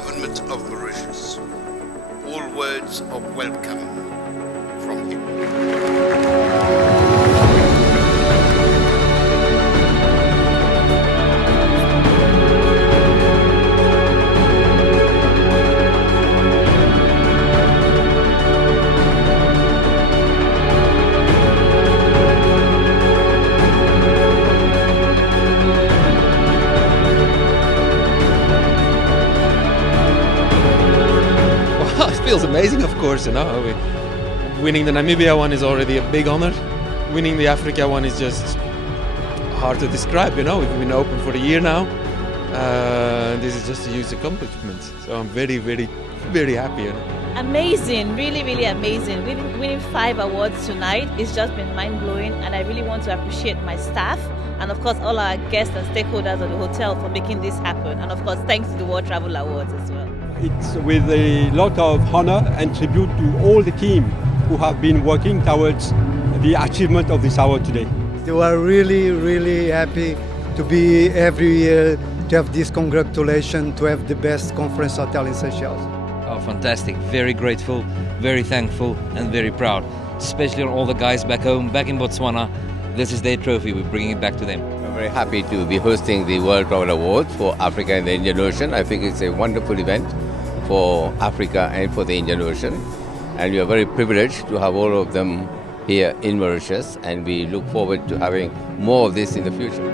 government of Mauritius. All words of welcome from him. It feels amazing, of course, winning the Namibia one is already a big honor. Winning the Africa one is just hard to describe, We've been open for a year now. This is just a huge accomplishment. So I'm very, very, very happy, Amazing, really, really amazing. Winning 5 awards tonight, it's just been mind-blowing, and I really want to appreciate my staff and of course all our guests and stakeholders of the hotel for making this happen, and of course thanks to the World Travel Awards as well. It's with a lot of honor and tribute to all the team who have been working towards the achievement of this award today. We are really, really happy to be every year, to have this congratulation, to have the best conference hotel in Seychelles. Oh, fantastic. Very grateful, very thankful and very proud. Especially all the guys back home, back in Botswana. This is their trophy, we're bringing it back to them. We're very happy to be hosting the World Travel Awards for Africa and the Indian Ocean. I think it's a wonderful event for Africa and for the Indian Ocean. And we are very privileged to have all of them here in Mauritius, and we look forward to having more of this in the future.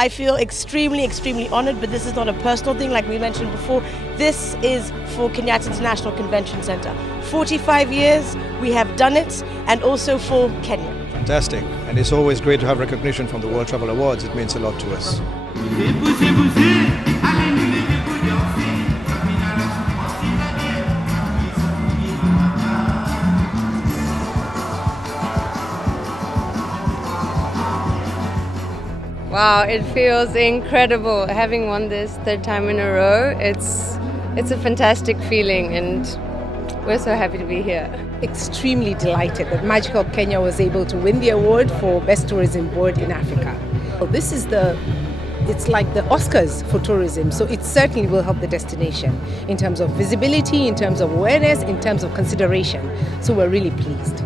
I feel extremely, extremely honored, but this is not a personal thing like we mentioned before. This is for Kenyatta International Convention Center. 45 years, we have done it, and also for Kenya. Fantastic, and it's always great to have recognition from the World Travel Awards. It means a lot to us. Wow, it feels incredible having won this 3rd time in a row. It's a fantastic feeling, and we're so happy to be here. Extremely delighted that Magical Kenya was able to win the award for Best Tourism Board in Africa. This is it's like the Oscars for tourism, so it certainly will help the destination in terms of visibility, in terms of awareness, in terms of consideration. So we're really pleased.